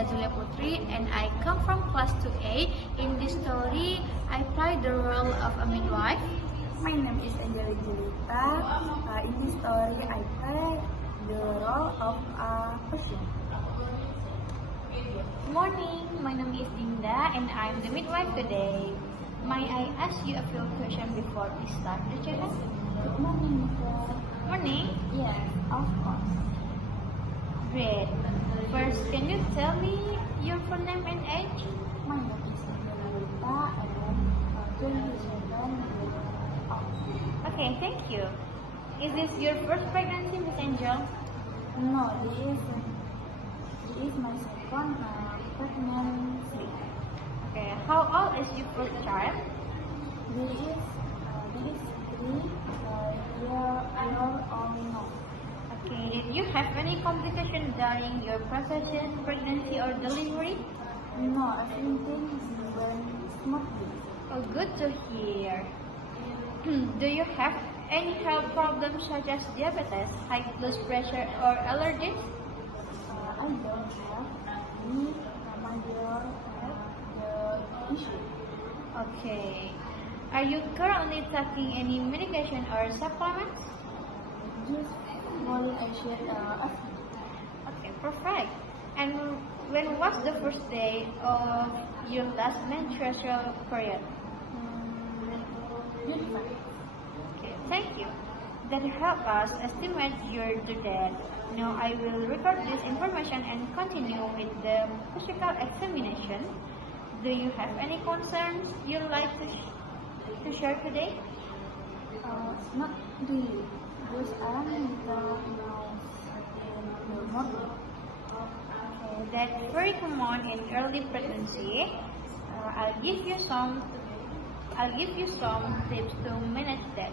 Dinda Julia Putri and I come from class 2A. In this story, I play the role of a midwife. My name is Angelina Julita. In this story, I play the role of a patient. Good morning, my name is Dinda and I'm the midwife today. May I ask you a few questions before we start the session? Good morning, Nicole. Morning. Yes, of course. Great. First, can you tell me your full name and age? My name is Angelina and I'm 27 years old. Okay, thank you. Is this your first pregnancy, Miss Angel? No, this is my second pregnancy. Okay, how old is your first child? This is 3 year old now. Okay, did you have any complications during your procession, pregnancy or delivery? No, everything went smoothly. Oh, good to hear. Do you have any health problems such as diabetes, high blood pressure or allergies? I don't have any major issue. Okay. Are you currently taking any medication or supplements? Just only I should ask. Okay, perfect. And when was the first day of your last menstrual period? Beautiful. Okay, thank you. That helps us estimate your due date. Now I will record this information and continue with the physical examination. Do you have any concerns you'd like to share today? Not really. Just I am now normal. Okay, that's very common in early pregnancy. I'll give you some tips to manage that.